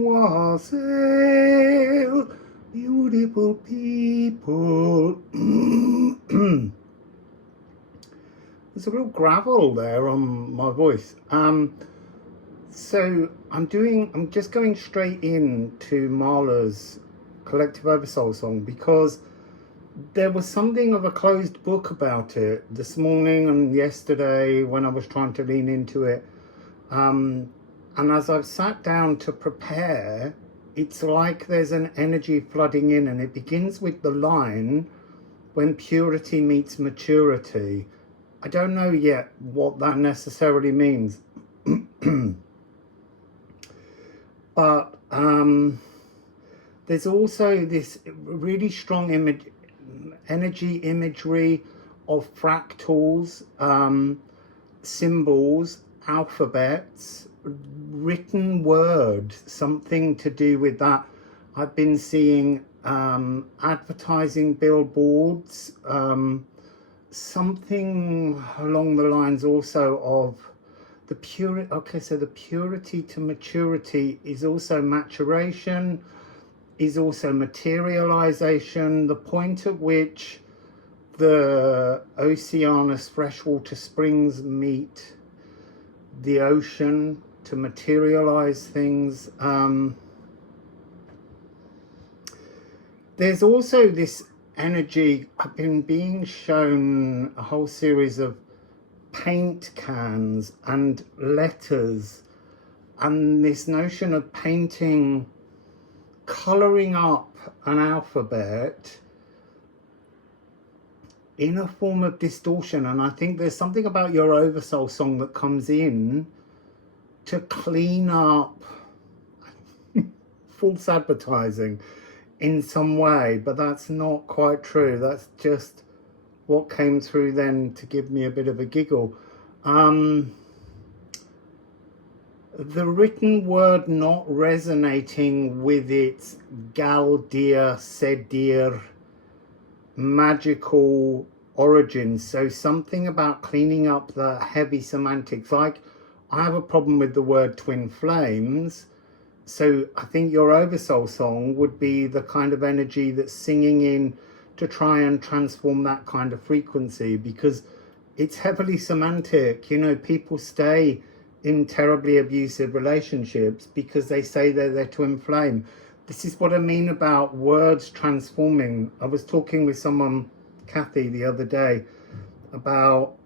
Wassail, beautiful people. There's a real gravel there on my voice. So I'm just going straight into Marla's collective Oversoul song because there was something of a closed book about it this morning and yesterday when I was trying to lean into it. And as I've sat down to prepare, it's like there's an energy flooding in, and it begins with the line, when purity meets maturity. I don't know yet what that necessarily means. But there's also this really strong energy imagery of fractals, symbols, alphabets, written word, something to do with that. I've been seeing advertising billboards, something along the lines also of the purity. Okay, so the purity to maturity is also maturation, is also materialization, the point at which the Oceanus freshwater springs meet the ocean to materialize things. There's also this energy. I've been being shown a whole series of paint cans and letters, and this notion of painting, colouring up an alphabet in a form of distortion. And I think there's something about your Oversoul song that comes in to clean up false advertising in some way, but that's not quite true. That's just what came through then to give me a bit of a giggle. The written word not resonating with its Galdir, Sedir, magical origins. So something about cleaning up the heavy semantics. Like, I have a problem with the word twin flames. So I think your Oversoul song would be the kind of energy that's singing in to try and transform that kind of frequency, because it's heavily semantic. You know, people stay in terribly abusive relationships because they say they're their twin flame. This is what I mean about words transforming. I was talking with someone, Kathy, the other day about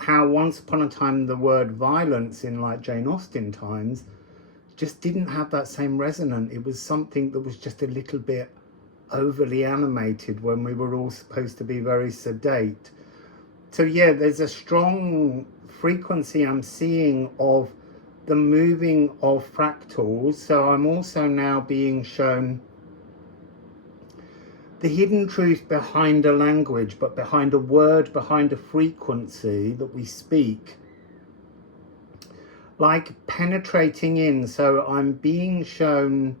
how once upon a time the word violence in like Jane Austen times just didn't have that same resonance. It was something that was just a little bit overly animated when we were all supposed to be very sedate. So yeah, there's a strong frequency I'm seeing of the moving of fractals. So I'm also now being shown the hidden truth behind a language, but behind a word, behind a frequency that we speak, like penetrating in. So I'm being shown,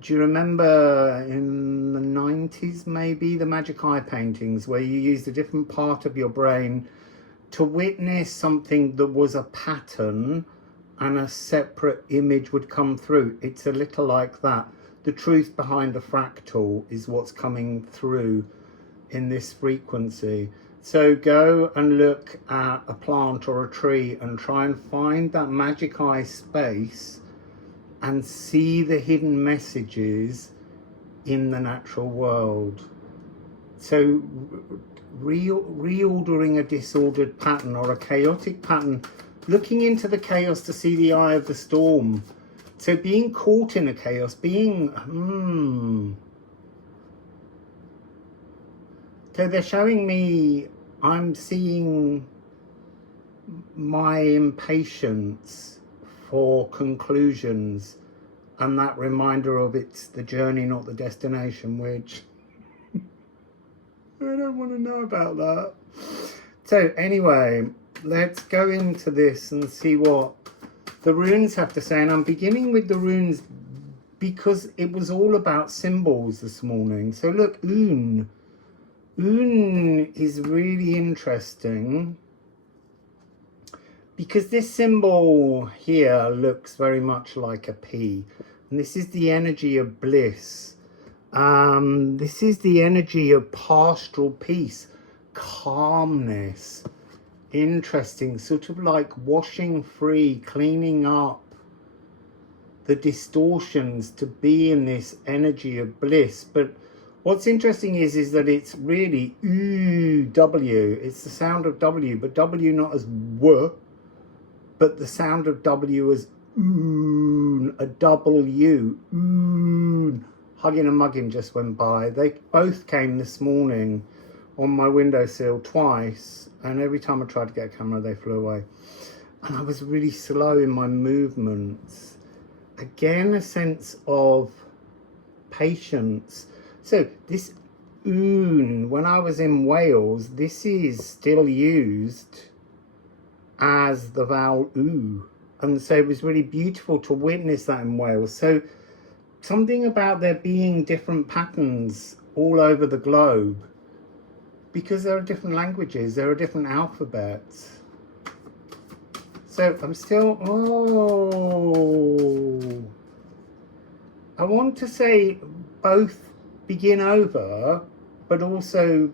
do you remember in the 90s maybe, the magic eye paintings where you used a different part of your brain to witness something that was a pattern and a separate image would come through? It's a little like that. The truth behind a fractal is what's coming through in this frequency. So go and look at a plant or a tree and try and find that magic eye space and see the hidden messages in the natural world. So reordering a disordered pattern or a chaotic pattern, looking into the chaos to see the eye of the storm. So being caught in a chaos, being, So they're showing me, I'm seeing my impatience for conclusions and that reminder of it's the journey, not the destination, which I don't want to know about that. So anyway, let's go into this and see what the runes have to say. And I'm beginning with the runes because it was all about symbols this morning. So look, Un. Un is really interesting because this symbol here looks very much like a P, and this is the energy of bliss. This is the energy of pastoral peace, calmness. Interesting, sort of like washing free, cleaning up the distortions to be in this energy of bliss. But what's interesting is that it's really W. It's the sound of W, but W not as W, but the sound of W as oon, a double U, oon. Hugging and Mugging just went by. They both came this morning on my windowsill twice, and every time I tried to get a camera, they flew away. And I was really slow in my movements. Again, a sense of patience. So this oon, when I was in Wales, this is still used as the vowel oo. And so it was really beautiful to witness that in Wales. So something about there being different patterns all over the globe, because there are different languages, there are different alphabets. So I'm still, I want to say both begin over, but also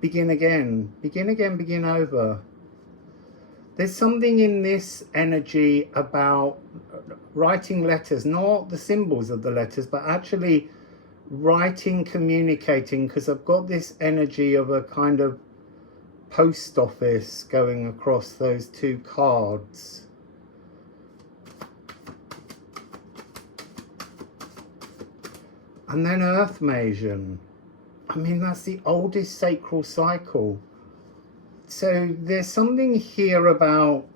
begin again, begin over. There's something in this energy about writing letters, not the symbols of the letters, but actually writing, communicating, because I've got this energy of a kind of post office going across those two cards. And then Earth Masion. I mean, that's the oldest sacral cycle. So there's something here about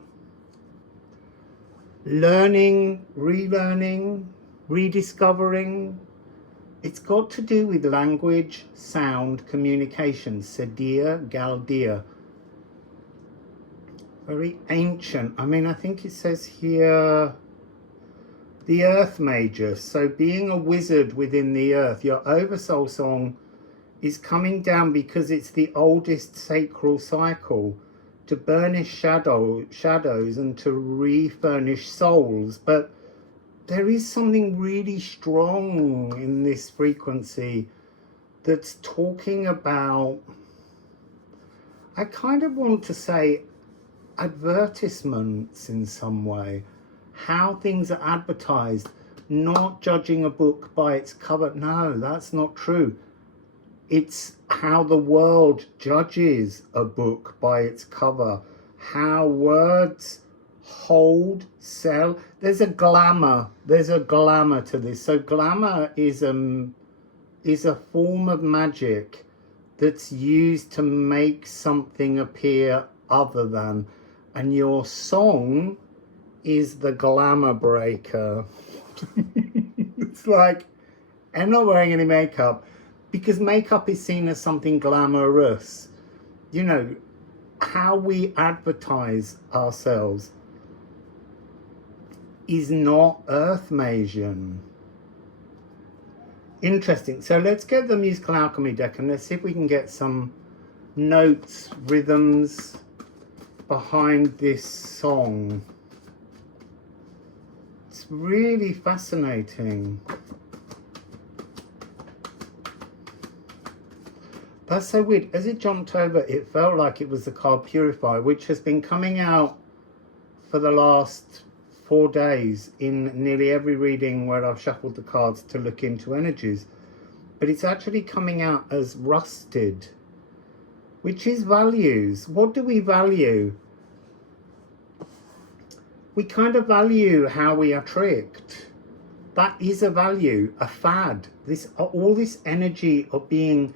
learning, relearning, rediscovering. It's got to do with language, sound, communication. Sedir, Galdir. Very ancient. I mean, I think it says here, the Earth Magus. So being a wizard within the earth. Your Oversoul song is coming down because it's the oldest sacral cycle, to burnish shadows and to refurnish souls. But there is something really strong in this frequency that's talking about, I kind of want to say, advertisements in some way, how things are advertised, not judging a book by its cover. No, that's not true. It's how the world judges a book by its cover, how words hold, sell. There's a glamour to this. So glamour is a form of magic that's used to make something appear other than, and your song is the glamour breaker. It's like, I'm not wearing any makeup, because makeup is seen as something glamorous. You know, how we advertise ourselves is not Earth Masion. Interesting. So let's get the Musical Alchemy deck and let's see if we can get some notes, rhythms behind this song. It's really fascinating. That's so weird. As it jumped over, it felt like it was the card Purify, which has been coming out for the last 4 days in nearly every reading where I've shuffled the cards to look into energies. But it's actually coming out as Rusted, which is values. What do we value? We kind of value how we are tricked. That is a value, a fad. All this energy of being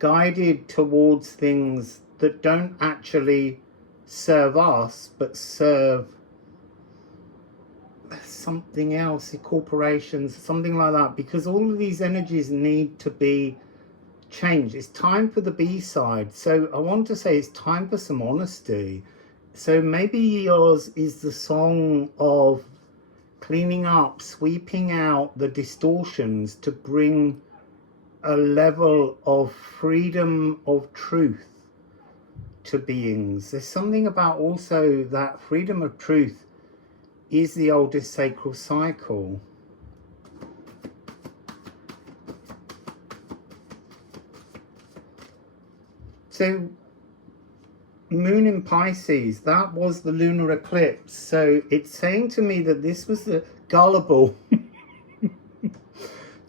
guided towards things that don't actually serve us, but serve something else, corporations, something like that, because all of these energies need to be changed. It's time for the B-side. So I want to say it's time for some honesty. So maybe yours is the song of cleaning up, sweeping out the distortions to bring a level of freedom of truth to beings. There's something about also that freedom of truth is the oldest sacral cycle. So moon in Pisces, that was the lunar eclipse. So it's saying to me that this was the gullible.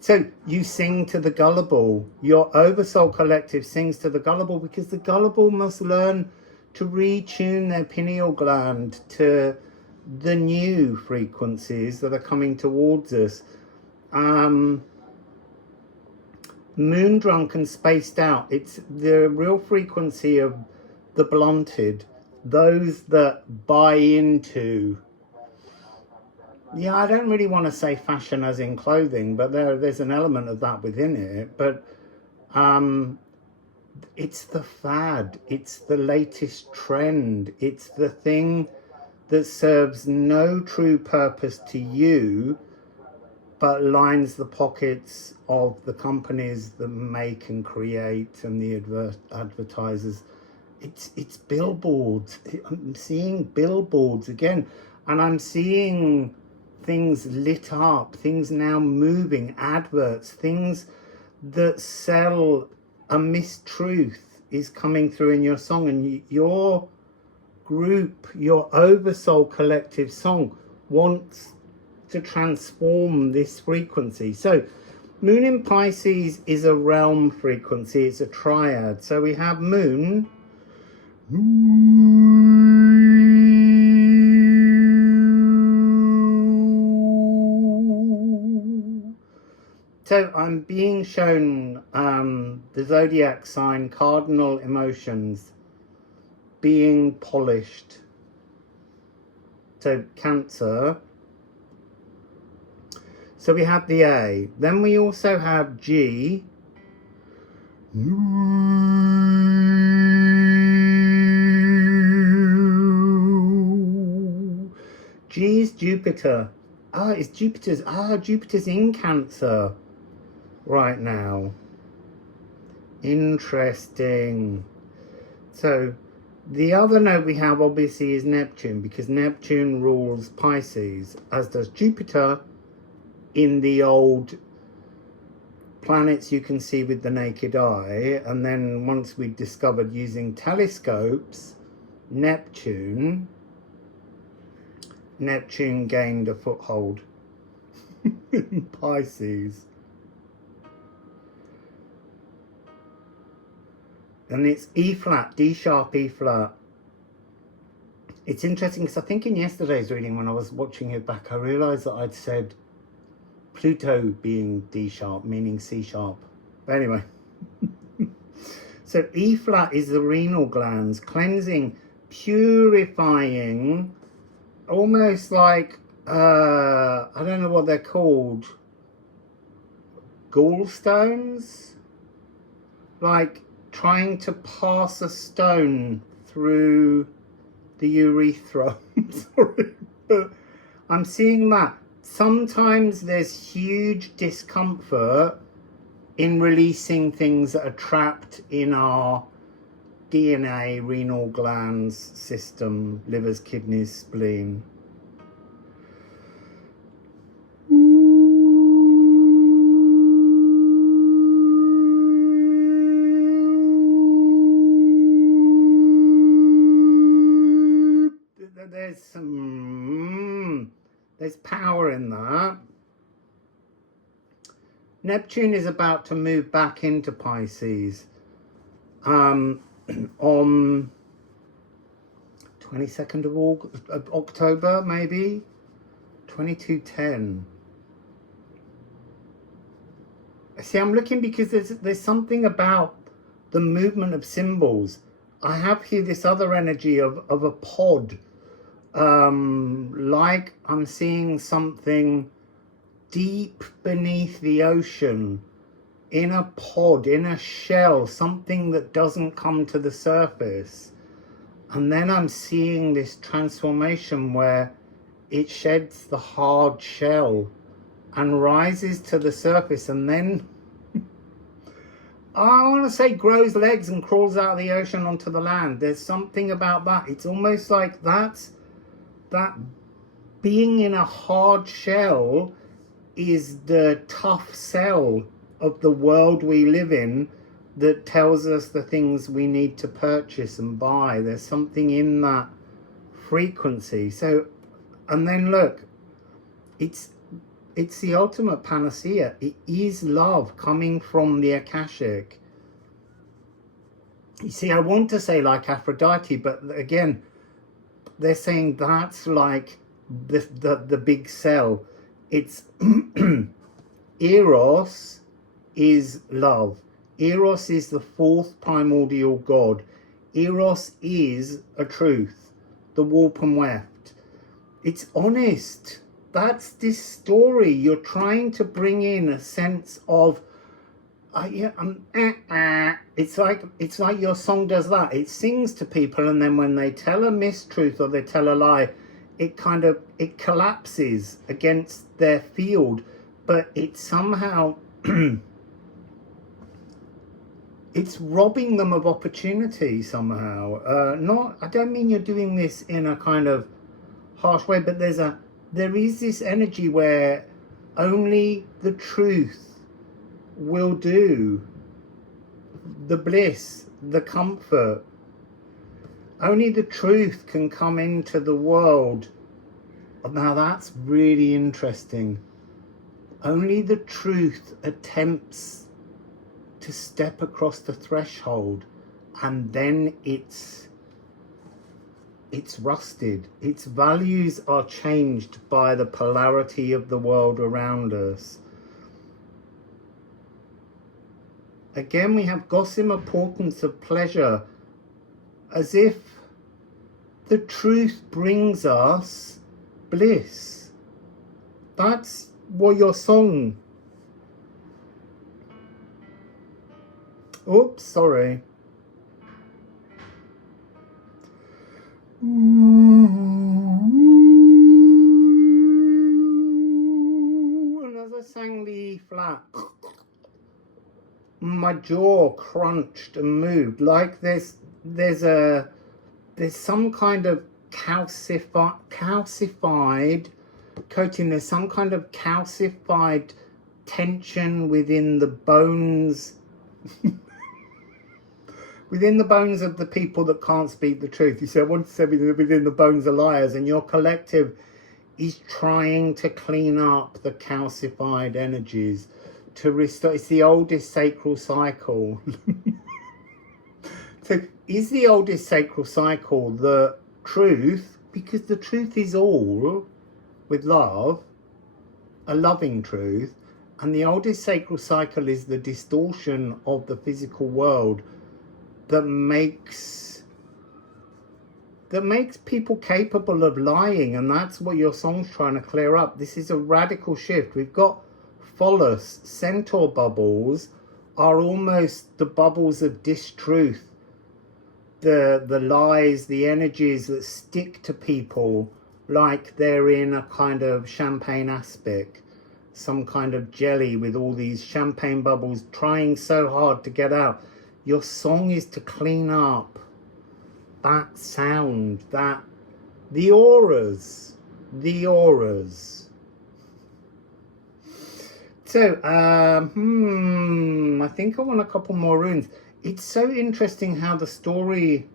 So you sing to the gullible. Your Oversoul collective sings to the gullible, because the gullible must learn to retune their pineal gland to the new frequencies that are coming towards us. Moon drunk and spaced out. It's the real frequency of the blunted, those that buy into, yeah, I don't really want to say fashion as in clothing, but there's an element of that within it. But it's the fad, it's the latest trend, it's the thing that serves no true purpose to you, but lines the pockets of the companies that make and create and the advertisers. It's billboards. I'm seeing billboards again, and I'm seeing things lit up, things now moving, adverts, things that sell a mistruth is coming through in your song. And your group, your Oversoul collective song, wants to transform this frequency. So moon in Pisces is a realm frequency, it's a triad. So we have moon, so I'm being shown the zodiac sign, cardinal emotions being polished. So Cancer. So we have the A. Then we also have G. G is Jupiter. It's Jupiter's. Jupiter's in Cancer right now. Interesting. So the other note we have obviously is Neptune, because Neptune rules Pisces, as does Jupiter in the old planets you can see with the naked eye. And then once we discovered using telescopes, Neptune gained a foothold in Pisces. And it's E flat, D sharp, E flat. It's interesting because I think in yesterday's reading, when I was watching it back, I realised that I'd said Pluto being D sharp, meaning C sharp. But anyway, so E flat is the renal glands, cleansing, purifying, almost like, I don't know what they're called, gallstones? Like trying to pass a stone through the urethra. Sorry, but I'm seeing that. Sometimes there's huge discomfort in releasing things that are trapped in our DNA, renal glands, system, livers, kidneys, spleen. There's power in that. Neptune is about to move back into Pisces on 22nd of October, maybe 2210. See, I'm looking because there's something about the movement of symbols. I have here this other energy of a pod. Like I'm seeing something deep beneath the ocean, in a pod, in a shell, something that doesn't come to the surface. And then I'm seeing this transformation where it sheds the hard shell and rises to the surface, and then I want to say grows legs and crawls out of the ocean onto the land. There's something about that. It's almost like that being in a hard shell is the tough cell of the world we live in that tells us the things we need to purchase and buy. There's something in that frequency. So, and then look, it's the ultimate panacea. It is love coming from the Akashic. You see, I want to say like Aphrodite, but again, they're saying that's like the big cell. It's Eros is love. Eros is the fourth primordial god. Eros is a truth, the warp and weft. It's honest. That's this story. You're trying to bring in a sense of it's like your song does that. It sings to people, and then when they tell a mistruth or they tell a lie, it collapses against their field, but it somehow it's robbing them of opportunity somehow. I don't mean you're doing this in a kind of harsh way, but there is this energy where only the truth will do, the bliss, the comfort. Only the truth can come into the world. Now that's really interesting. Only the truth attempts to step across the threshold, and then it's rusted. Its values are changed by the polarity of the world around us. Again, we have gossamer portents of pleasure, as if the truth brings us bliss. That's what your song... Oops, sorry. And as I sang the E flat, my jaw crunched and moved like there's some kind of calcified coating. There's some kind of calcified tension within the bones within the bones of the people that can't speak the truth. You see, I want to say within the bones of liars, and your collective is trying to clean up the calcified energies to restore. It's the oldest sacral cycle. So is the oldest sacral cycle the truth? Because the truth is all with love, a loving truth. And the oldest sacral cycle is the distortion of the physical world that makes people capable of lying. And that's what your song's trying to clear up. This is a radical shift. We've got phallus, centaur bubbles are almost the bubbles of distruth, the lies, the energies that stick to people like they're in a kind of champagne aspic, some kind of jelly with all these champagne bubbles trying so hard to get out. Your song is to clean up that sound, that the auras. So, I think I want a couple more runes. It's so interesting how the story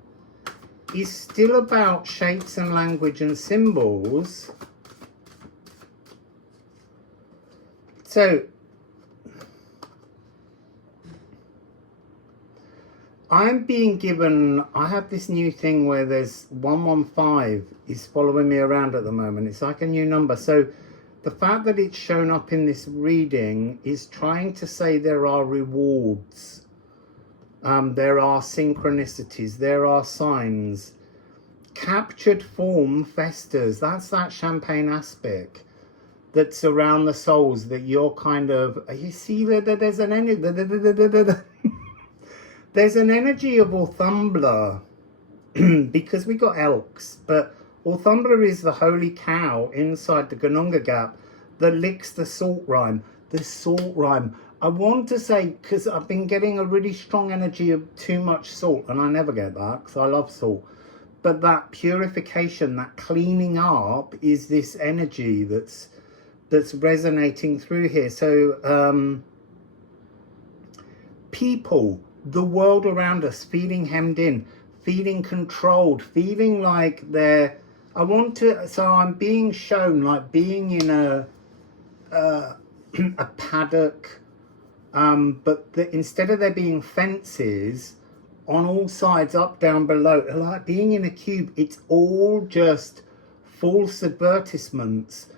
is still about shapes and language and symbols. So, I'm being given, I have this new thing where there's 115 is following me around at the moment. It's like a new number. So the fact that it's shown up in this reading is trying to say there are rewards. There are synchronicities. There are signs. Captured form festers. That's that champagne aspect that's around the souls that you're kind of, you see that there's an energy. There's an energy of Orthumbla because we got elks, but Orthumbla is the holy cow inside the Gununga Gap that licks the salt rime. the salt rhyme. I want to say, because I've been getting a really strong energy of too much salt, and I never get that because I love salt. But that purification, that cleaning up is this energy that's resonating through here. So people, the world around us, feeling hemmed in, feeling controlled, feeling like they're, so I'm being shown like being in a paddock, but instead of there being fences on all sides, up, down, below, like being in a cube, it's all just false advertisements,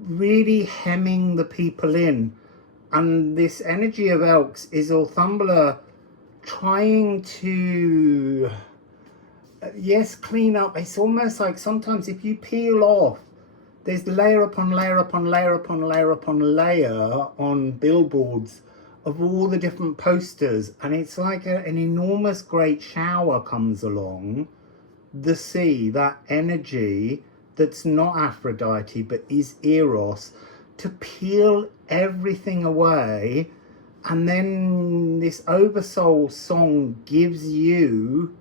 really hemming the people in. And this energy of Elks is Orthumbler trying to, yes, clean up. It's almost like sometimes if you peel off, there's layer upon layer upon layer upon layer upon layer on billboards of all the different posters, and it's like an enormous great shower comes along the sea, that energy that's not Aphrodite but is Eros, to peel everything away. And then this Oversoul song gives you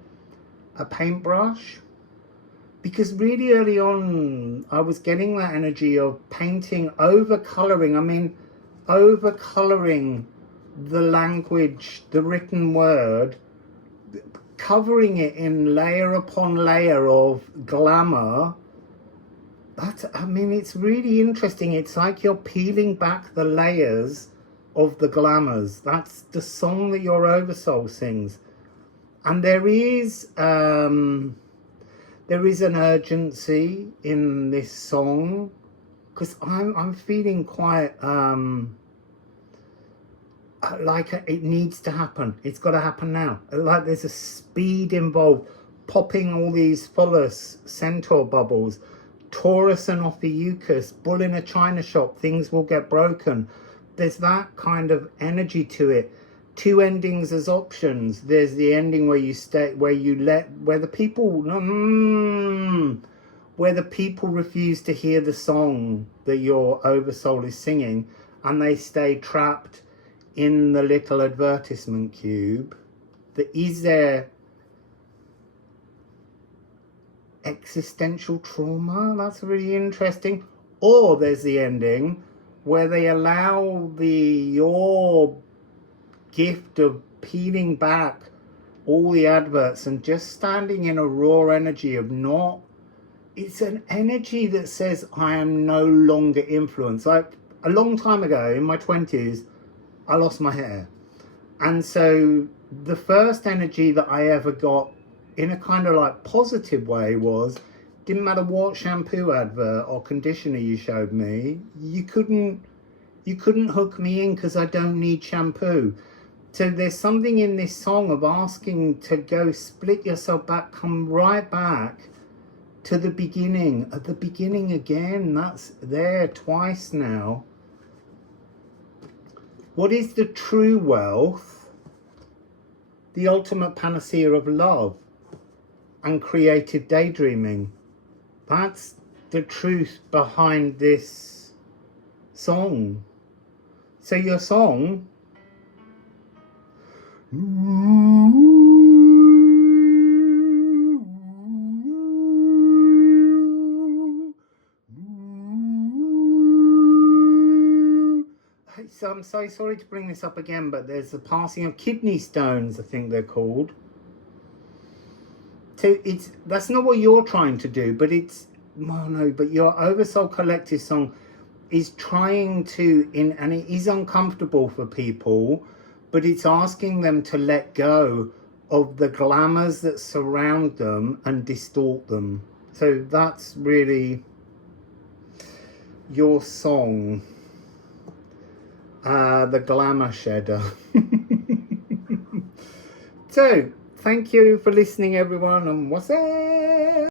a paintbrush, because really early on I was getting that energy of painting, over-colouring. I mean, over-colouring the language, the written word, covering it in layer upon layer of glamour. I mean, it's really interesting. It's like you're peeling back the layers of the glamours. That's the song that your Oversoul sings. And there is an urgency in this song, because I'm feeling quite like it needs to happen. It's got to happen now. Like there's a speed involved, popping all these Phallus centaur bubbles, Taurus and Ophiuchus, bull in a china shop, things will get broken. There's that kind of energy to it. Two endings as options. There's the ending where you stay, where the people refuse to hear the song that your Oversoul is singing, and they stay trapped in the little advertisement cube. Is there existential trauma? That's really interesting. Or there's the ending where they allow your gift of peeling back all the adverts and just standing in a raw energy of not, it's an energy that says I am no longer influenced. Like a long time ago in my 20s, I lost my hair, and so the first energy that I ever got in a kind of like positive way was, didn't matter what shampoo advert or conditioner you showed me, you couldn't hook me in because I don't need shampoo. So there's something in this song of asking to go split yourself back, come right back to the beginning, at the beginning again. That's there twice now. What is the true wealth? The ultimate panacea of love and creative daydreaming. That's the truth behind this song. So your song, so I'm so sorry to bring this up again, but there's the passing of kidney stones, I think they're called. So that's not what you're trying to do, but but your Oversoul Collective song is trying to, and it is uncomfortable for people, but it's asking them to let go of the glamours that surround them and distort them. So that's really your song, the Glamour Shedder. So thank you for listening, everyone, and Wassail.